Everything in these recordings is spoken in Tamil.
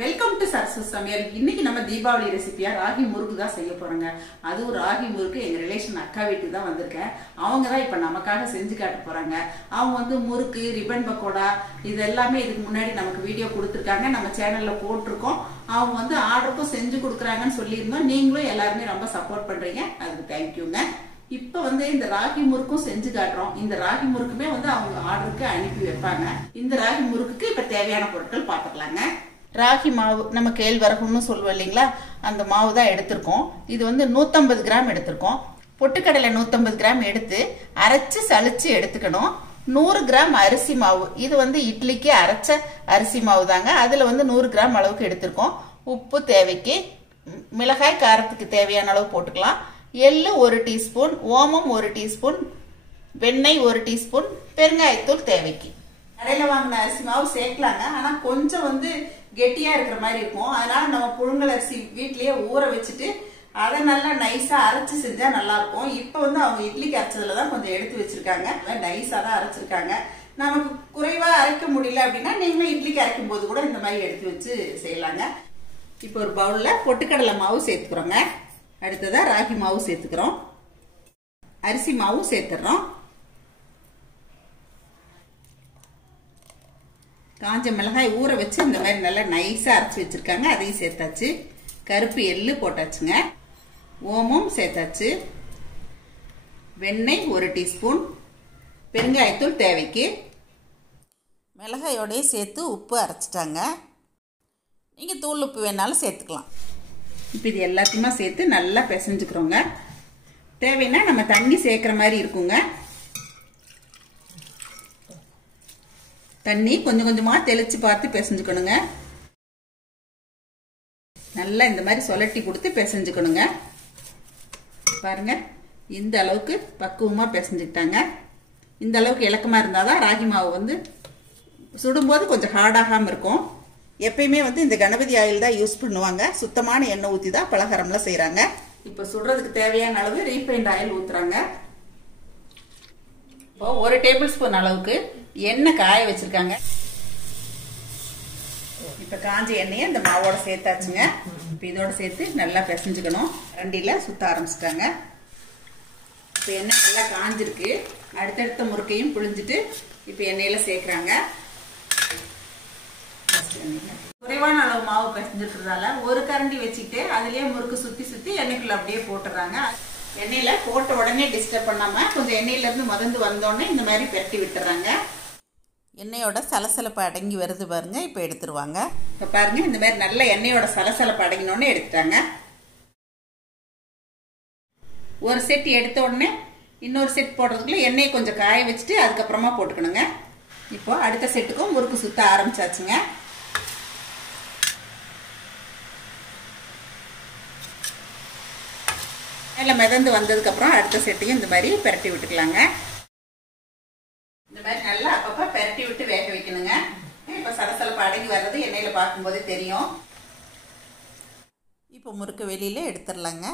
வெல்கம் டு சரசு சமையல். இன்னைக்கு நம்ம தீபாவளி ரெசிபியா ராகி முறுக்கு தான் செய்ய போறோங்க. அதுவும் ராகி முறுக்கு எங்க ரிலேஷன் அக்கா வீட்டுக்கு தான் வந்திருக்கேன். அவங்க தான் இப்ப நமக்காக செஞ்சு காட்ட போறாங்க. அவங்க வந்து முறுக்கு, ரிப்பன் பக்கோடா இது எல்லாமே இதுக்கு முன்னாடி நமக்கு வீடியோ கொடுத்துருக்காங்க, நம்ம சேனல்ல போட்டிருக்கோம். அவங்க வந்து ஆர்டருக்கும் செஞ்சு கொடுக்குறாங்கன்னு சொல்லியிருந்தோம். நீங்களும் எல்லாருமே ரொம்ப சப்போர்ட் பண்றீங்க, அதுக்கு தேங்க்யூங்க. இப்ப வந்து இந்த ராகி முறுக்கும் செஞ்சு காட்டுறோம். இந்த ராகி முறுக்குமே வந்து அவங்க ஆர்டருக்கு அனுப்பி வைப்பாங்க. இந்த ராகி முறுக்குக்கு இப்ப தேவையான பொருட்கள் பார்த்துக்கலாங்க. ராகி மாவு, நம்ம கேழ்வரகுன்னு சொல்லுவோம் இல்லைங்களா, அந்த மாவு தான் எடுத்திருக்கோம். இது வந்து 150 கிராம் எடுத்திருக்கோம். பொட்டுக்கடலை 150 கிராம் எடுத்து அரைச்சு சளிச்சு எடுத்துக்கணும். 100 கிராம் அரிசி மாவு, இது வந்து இட்லிக்கு அரைச்ச அரிசி மாவு தாங்க. அதுல வந்து 100 கிராம் அளவுக்கு எடுத்திருக்கோம். உப்பு தேவைக்கு, மிளகாய் காரத்துக்கு தேவையான அளவு போட்டுக்கலாம். எள்ளு 1 டீஸ்பூன், ஓமம் 1 டீஸ்பூன், வெண்ணெய் 1 டீஸ்பூன், பெருங்காயத்தூள் தேவைக்கு. கடையில வாங்கின அரிசி மாவு சேர்க்கலாங்க, ஆனா கொஞ்சம் வந்து கெட்டியா இருக்கிற மாதிரி இருக்கும். அதனால நம்ம புழுங்கல் அரிசி வீட்லயே ஊற வச்சுட்டு அதை நல்லா நைஸா அரைச்சு செஞ்சா நல்லா இருக்கும். இப்ப வந்து அவங்க இட்லிக்கு அரைச்சதுலதான் கொஞ்சம் எடுத்து வச்சிருக்காங்க, நைஸா தான் அரைச்சிருக்காங்க. நமக்கு குறைவா அரைக்க முடியல அப்படின்னா நீங்களும் இட்லிக்கு அரைக்கும் போது கூட இந்த மாதிரி எடுத்து வச்சு செய்யலாங்க. இப்போ ஒரு பவுல்ல பொட்டுக்கடலை மாவு சேர்த்துக்கிறோங்க. அடுத்ததா ராகி மாவு சேர்த்துக்கிறோம். அரிசி மாவும் சேர்த்துறோம். காஞ்ச மிளகாய் ஊற வச்சு இந்த மாதிரி நல்லா நைஸா அரைச்சு வச்சிருக்காங்க, அதையும் சேர்த்தாச்சு. கருப்பு எள்ளு போட்டாச்சுங்க. ஓமம் சேர்த்தாச்சு. வெண்ணெய் 1 டீஸ்பூன், பெருங்காயத்தூள் தேவைக்கு. மிளகாயோடய சேர்த்து உப்பு அரைச்சிட்டாங்க. நீங்க தூள் உப்பு வேணாலும் சேர்த்துக்கலாம். இப்போ இது எல்லாத்தையுமே சேர்த்து நல்லா பிசைஞ்சுக்கிறோங்க. தேவைன்னா நம்ம தண்ணி சேர்க்கிற மாதிரி இருக்குங்க. தண்ணி கொஞ்சம் கொஞ்சமா தெளிச்சு பார்த்து பிசைஞ்சுக்கணுங்க. நல்லா இந்த மாதிரி சொலட்டி கொடுத்து பிசைஞ்சுக்கணுங்க. பாருங்க, இந்த அளவுக்கு பக்குவமா பிசைஞ்சுக்கிட்டாங்க. இந்த அளவுக்கு இலக்கமா இருந்தாதான் ராகி மாவு வந்து சுடும்போது கொஞ்சம் ஹார்டாகாம இருக்கும். எப்பயுமே வந்து இந்த கணபதி ஆயில் தான் யூஸ் பண்ணுவாங்க. சுத்தமான எண்ணெய் ஊற்றி தான் பலகாரம்லாம் செய்யறாங்க. இப்போ சுடுறதுக்கு தேவையான அளவு ரீஃபைண்ட் ஆயில் ஊத்துறாங்க. இப்போ 1 டேபிள் ஸ்பூன் அளவுக்கு எண்ணெய் காய வச்சிருக்காங்க. இப்ப காஞ்ச எண்ணெயை இந்த மாவோட சேர்த்தாச்சுங்க. இப்ப இதோட சேர்த்து நல்லா பிசைஞ்சுக்கணும். ரெண்டில சுத்த ஆரம்பிச்சிட்டாங்க. இப்ப எண்ணெய் நல்லா காஞ்சிருக்கு. அடுத்தடுத்த முறுக்கையும் புழிஞ்சிட்டு இப்ப எண்ணெயில சேர்க்கிறாங்க. குறைவான அளவு மாவு பிசைஞ்சிருக்கிறதால ஒரு கரண்டி வச்சுட்டு அதுலயே முறுக்கு சுத்தி சுத்தி எண்ணெய்க்குள்ள அப்படியே போட்டுறாங்க. எண்ணெயில போட்ட உடனே டிஸ்டர்ப் பண்ணாம கொஞ்சம் எண்ணெயில இருந்து மதந்து வந்தோடனே இந்த மாதிரி பெரட்டி விட்டுறாங்க. எண்ணெயோட சலசலப்பு அடங்கி வருது பாருங்க. இப்போ எடுத்துருவாங்க. இப்போ பாருங்க, இந்த மாதிரி நல்ல எண்ணெயோட சலசலப்பு அடங்கினோடனே எடுத்துட்டாங்க. ஒரு செட் எடுத்த உடனே இன்னொரு செட் போடுறதுக்குள்ள எண்ணெயை கொஞ்சம் காய வச்சுட்டு அதுக்கப்புறமா போட்டுக்கணுங்க. இப்போ அடுத்த செட்டுக்கும் முறுக்கு சுத்த ஆரம்பிச்சாச்சுங்க. நல்லா மிதந்து வந்ததுக்கு அப்புறம் அடுத்த செட்டையும் இந்த மாதிரி பெரட்டி விட்டுக்கலாங்க. இந்த மாதிரி நல்லா அப்பப்ப பெரட்டி விட்டு வேக வைக்கணுங்க. இப்ப சலசலப்பு அடங்கி வர்றது எண்ணெயில பார்க்கும்போதே தெரியும். இப்போ முறுக்கு வெளியில எடுத்துடலாங்க.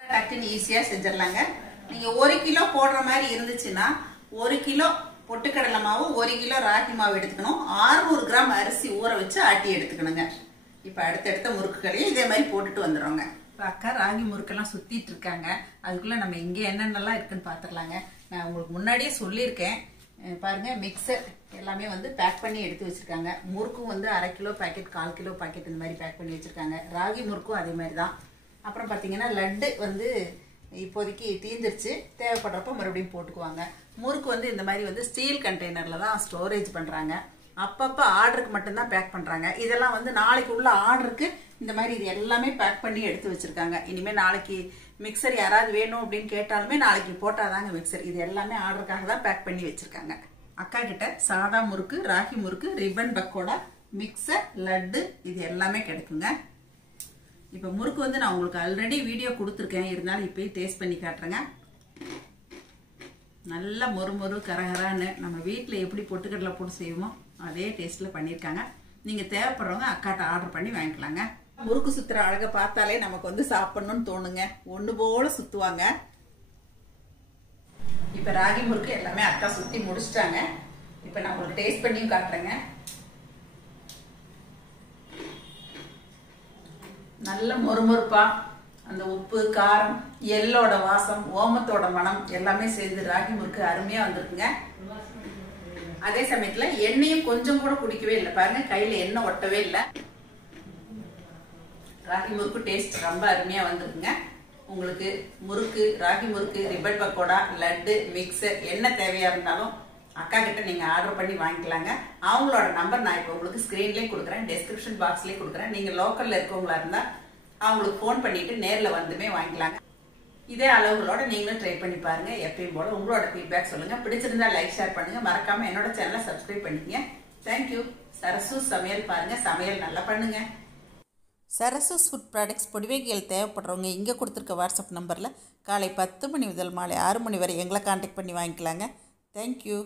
டக்குன்னு ஈஸியா செஞ்சிடலாங்க. நீங்க 1 கிலோ போடுற மாதிரி இருந்துச்சுன்னா 1 கிலோ பொட்டுக்கடலை மாவு, 1 கிலோ ராகி மாவு எடுத்துக்கணும். 600 கிராம் அரிசி ஊற வச்சு ஆட்டி எடுத்துக்கணுங்க. இப்ப அடுத்தடுத்த முறுக்குகளையும் இதே மாதிரி போட்டுட்டு வந்துடுறோங்க. இப்போ அக்கா ராகி முறுக்கெல்லாம் சுத்திட்டு இருக்காங்க. அதுக்குள்ள நம்ம இங்கே என்னென்னலாம் இருக்குன்னு பார்த்துக்கலாங்க. நான் உங்களுக்கு முன்னாடியே சொல்லியிருக்கேன். பாருங்க, மிக்சர் எல்லாமே வந்து பேக் பண்ணி எடுத்து வச்சிருக்காங்க. முறுக்கும் வந்து 1/2 கிலோ பாக்கெட், 1/4 கிலோ பாக்கெட் இந்த மாதிரி பேக் பண்ணி வச்சிருக்காங்க. ராகி முறுக்கும் அதே மாதிரி தான். அப்புறம் பார்த்தீங்கன்னா லட்டு வந்து இப்போதைக்கு தீந்துருச்சு, தேவைப்படுறப்ப மறுபடியும் போட்டுக்குவாங்க. முறுக்கு வந்து இந்த மாதிரி வந்து ஸ்டீல் கண்டெய்னர்ல தான் ஸ்டோரேஜ் பண்றாங்க. அப்பப்ப ஆர்டருக்கு மட்டும்தான் பேக் பண்றாங்க. இதெல்லாம் வந்து நாளைக்கு உள்ள ஆர்டருக்கு இந்த மாதிரி இது எல்லாமே பேக் பண்ணி எடுத்து வச்சிருக்காங்க. இனிமே நாளைக்கு மிக்சர் யாராவது வேணும் அப்படின்னு கேட்டாலுமே நாளைக்கு போட்டாதாங்க மிக்சர். இது எல்லாமே ஆர்டருக்காக தான் பேக் பண்ணி வச்சிருக்காங்க. அக்கா கிட்ட சாதா முறுக்கு, ராகி முறுக்கு, ரிப்பன் பக்கோடா, மிக்சர், லட்டு இது எல்லாமே கிடைக்குங்க. இப்ப முறுக்கு வந்து நான் உங்களுக்கு ஆல்ரெடி வீடியோ கொடுத்துருக்கேன், இருந்தாலும் இப்பயும் டேஸ்ட் பண்ணி காட்டுறேங்க. நல்ல மொறு கரகரான்னு நம்ம வீட்டில் எப்படி பொட்டுக்கடலை போட்டு செய்வோமோ அதே டேஸ்ட்ல பண்ணியிருக்காங்க. நீங்க தேவைப்படுறவங்க அக்காட்ட ஆர்டர் பண்ணி வாங்கிக்கலாங்க. முறுக்கு சுத்துற அழகை பார்த்தாலே நமக்கு வந்து சாப்பிடணும்னு தோணுங்க. ஒண்ணு போல சுத்துவாங்க. இப்ப ராகி முறுக்கு எல்லாமே அக்கா சுத்தி முடிச்சிட்டாங்க. இப்ப நான் உங்களுக்கு டேஸ்ட் பண்ணியும் காட்டுறேங்க. நல்ல மொறுமொறுப்பா அந்த உப்பு காரம் எள்ளோட வாசம் ஓமத்தோட மனம் எல்லாமே சேர்ந்து ராகி முறுக்கு அருமையா வந்திருக்குங்க. அதே சமயத்துல எண்ணெயும் கொஞ்சம் கூட குடிக்கவே இல்லை பாருங்க, கையில எண்ணெய் ஒட்டவே இல்லை. ராகி முறுக்கு டேஸ்ட் ரொம்ப அருமையா வந்திருக்குங்க. உங்களுக்கு முறுக்கு, ராகி முறுக்கு, ரிப்பன் பக்கோடா, லட்டு, மிக்சர் என்ன தேவையா இருந்தாலும் அக்கா கிட்ட நீங்க ஆர்டர் பண்ணி வாங்கிக்கலாங்க. அவங்களோட நம்பர் நான் இப்போ உங்களுக்கு ஸ்கிரீன்லேயே கொடுக்குறேன், டெஸ்கிரிப்ஷன் பாக்ஸ்லேயே கொடுக்குறேன். நீங்க லோக்கல்ல இருக்கவங்களா இருந்தா அவங்களுக்கு ஃபோன் பண்ணிட்டு நேர்ல வந்துமே வாங்கிக்கலாங்க. இதே அளவுகளோட நீங்களும் ட்ரை பண்ணி பாருங்க. எப்பயும் போல உங்களோட ஃபீட்பேக் சொல்லுங்க. பிடிச்சிருந்தா லைக் ஷேர் பண்ணுங்க. மறக்காம என்னோட சேனலை சப்ஸ்கிரைப் பண்ணிக்கங்க. தேங்க்யூ. சரசு சமையல் பாருங்க, சமையல் நல்லா பண்ணுங்க. சரசஸ் ஃபுட் ப்ராடக்ட்ஸ் பொடிவைகள் தேவைப்படுறவங்க இங்கே கொடுத்துருக்க வாட்ஸ்அப் நம்பரில் காலை 10 மணி முதல் மாலை 6 மணி வரை எங்களை காண்டாக்ட் பண்ணி வாங்கிக்கலாங்க. தேங்க்யூ.